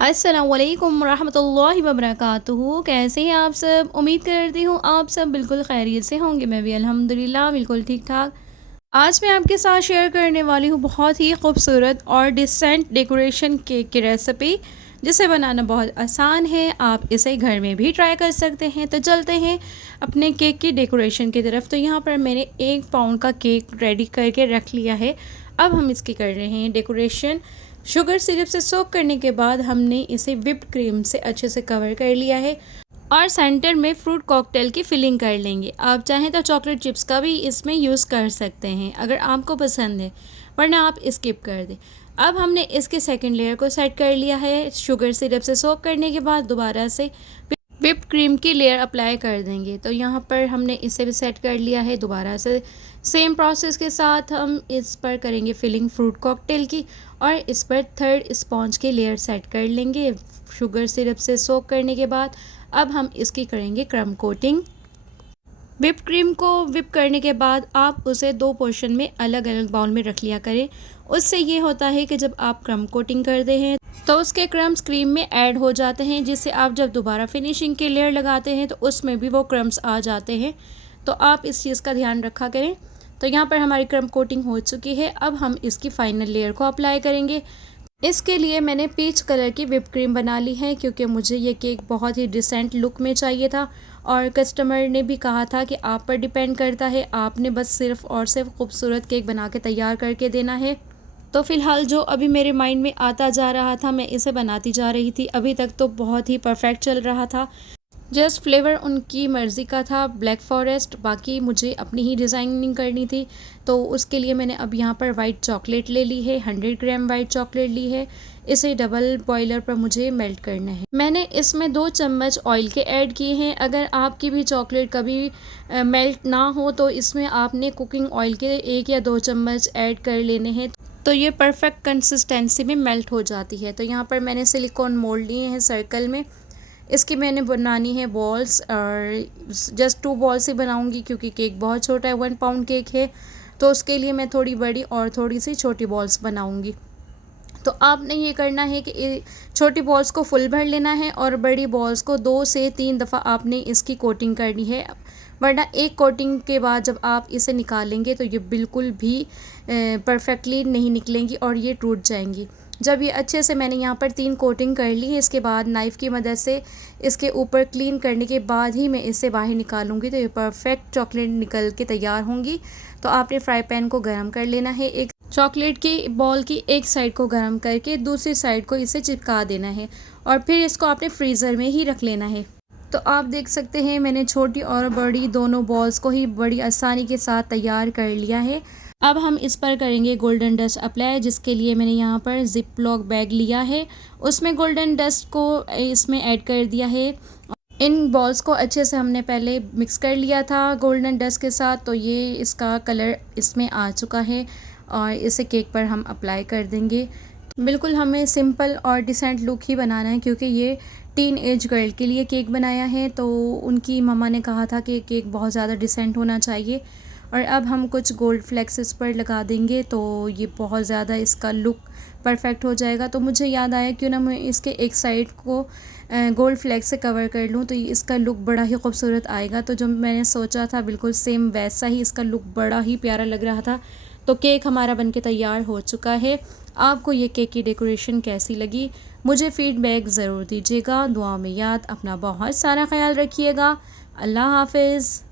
अस्सलामुअलैकुम रहमतुल्लाहि वबरकातुहू। कैसे हैं आप सब? उम्मीद करती हूँ आप सब बिल्कुल खैरियत से होंगे। मैं भी अल्हम्दुलिल्लाह बिल्कुल ठीक ठाक। आज मैं आपके साथ शेयर करने वाली हूँ बहुत ही खूबसूरत और डिसेंट डेकोरेशन केक की रेसिपी, जिसे बनाना बहुत आसान है। आप इसे घर में भी ट्राई कर सकते हैं। तो चलते हैं अपने केक की डेकोरेशन की तरफ। तो यहाँ पर मैंने 1 पाउंड का केक रेडी करके रख लिया है। अब हम इसकी कर रहे हैं डेकोरेशन। शुगर सिरप से सोक करने के बाद हमने इसे व्हिप्ड क्रीम से अच्छे से कवर कर लिया है और सेंटर में फ्रूट कॉकटेल की फिलिंग कर लेंगे। आप चाहें तो चॉकलेट चिप्स का भी इसमें यूज़ कर सकते हैं अगर आपको पसंद है, वरना आप स्किप कर दें। अब हमने इसके सेकंड लेयर को सेट कर लिया है। शुगर सिरप से सोक करने के बाद दोबारा से व्हिप्ड क्रीम की लेयर अप्लाई कर देंगे। तो यहाँ पर हमने इसे भी सेट कर लिया है। दोबारा से सेम प्रोसेस के साथ हम इस पर करेंगे फिलिंग फ्रूट कॉकटेल की और इस पर थर्ड स्पॉन्ज की लेयर सेट कर लेंगे शुगर सिरप से सोक करने के बाद। अब हम इसकी करेंगे क्रम कोटिंग। व्हिप क्रीम को व्हिप करने के बाद आप उसे 2 पोर्शन में अलग अलग बाउल में रख लिया करें। उससे ये होता है कि जब आप क्रम कोटिंग करते हैं तो उसके क्रम्स क्रीम में ऐड हो जाते हैं, जिससे आप जब दोबारा फिनिशिंग के लेयर लगाते हैं तो उसमें भी वो क्रम्स आ जाते हैं। तो आप इस चीज़ का ध्यान रखा करें। तो यहाँ पर हमारी क्रम कोटिंग हो चुकी है। अब हम इसकी फाइनल लेयर को अप्लाई करेंगे। इसके लिए मैंने पीच कलर की व्हिप क्रीम बना ली है, क्योंकि मुझे ये केक बहुत ही डिसेंट लुक में चाहिए था और कस्टमर ने भी कहा था कि आप पर डिपेंड करता है, आपने बस सिर्फ़ और सिर्फ खूबसूरत केक बना के तैयार करके देना है। तो फ़िलहाल जो अभी मेरे माइंड में आता जा रहा था मैं इसे बनाती जा रही थी। अभी तक तो बहुत ही परफेक्ट चल रहा था। जस्ट फ्लेवर उनकी मर्ज़ी का था, ब्लैक फॉरेस्ट। बाकी मुझे अपनी ही डिज़ाइनिंग करनी थी, तो उसके लिए मैंने अब यहाँ पर वाइट चॉकलेट ले ली है। 100 ग्राम वाइट चॉकलेट ली है। इसे डबल बॉयलर पर मुझे मेल्ट करना है। मैंने इसमें 2 चम्मच ऑयल के ऐड किए हैं। अगर आपकी भी चॉकलेट कभी मेल्ट ना हो तो इसमें आपने कुकिंग ऑयल के 1 या 2 चम्मच ऐड कर लेने हैं, तो ये परफेक्ट कंसिस्टेंसी में मेल्ट हो जाती है। तो यहाँ पर मैंने सिलिकॉन मोल्ड लिए हैं सर्कल में। इसकी मैंने बनानी है बॉल्स, और जस्ट 2 बॉल्स ही बनाऊंगी क्योंकि केक बहुत छोटा है, 1 पाउंड केक है। तो उसके लिए मैं थोड़ी बड़ी और थोड़ी सी छोटी बॉल्स बनाऊंगी। तो आपने ये करना है कि छोटी बॉल्स को फुल भर लेना है और बड़ी बॉल्स को 2 से 3 दफ़ा आपने इसकी कोटिंग करनी है, वरना एक कोटिंग के बाद जब आप इसे निकालेंगे तो ये बिल्कुल भी परफेक्टली नहीं निकलेंगी और ये टूट जाएंगी। जब ये अच्छे से मैंने यहाँ पर 3 कोटिंग कर ली है, इसके बाद नाइफ़ की मदद से इसके ऊपर क्लीन करने के बाद ही मैं इसे बाहर निकालूंगी, तो ये परफेक्ट चॉकलेट निकल के तैयार होंगी। तो आपने फ्राई पैन को गर्म कर लेना है। एक चॉकलेट की बॉल की एक साइड को गर्म करके दूसरी साइड को इसे चिपका देना है और फिर इसको आपने फ्रीज़र में ही रख लेना है। तो आप देख सकते हैं मैंने छोटी और बड़ी दोनों बॉल्स को ही बड़ी आसानी के साथ तैयार कर लिया है। अब हम इस पर करेंगे गोल्डन डस्ट अप्लाई, जिसके लिए मैंने यहाँ पर जिप लॉक बैग लिया है। उसमें गोल्डन डस्ट को इसमें ऐड कर दिया है। इन बॉल्स को अच्छे से हमने पहले मिक्स कर लिया था गोल्डन डस्ट के साथ, तो ये इसका कलर इसमें आ चुका है और इसे केक पर हम अप्लाई कर देंगे। बिल्कुल हमें सिंपल और डिसेंट लुक ही बनाना है, क्योंकि ये टीन एज गर्ल के लिए केक बनाया है, तो उनकी मम्मा ने कहा था कि केक बहुत ज़्यादा डिसेंट होना चाहिए। और अब हम कुछ गोल्ड फ्लेक्स इस पर लगा देंगे, तो ये बहुत ज़्यादा इसका लुक परफेक्ट हो जाएगा। तो मुझे याद आया क्यों ना मैं इसके एक साइड को गोल्ड फ्लेक्स से कवर कर लूँ, तो इसका लुक बड़ा ही खूबसूरत आएगा। तो जो मैंने सोचा था बिल्कुल सेम वैसा ही इसका लुक बड़ा ही प्यारा लग रहा था। तो केक हमारा बनके तैयार हो चुका है। आपको ये केक की डेकोरेशन कैसी लगी मुझे फ़ीडबैक ज़रूर दीजिएगा। दुआ में याद, अपना बहुत सारा ख्याल रखिएगा। अल्लाह हाफ़िज़।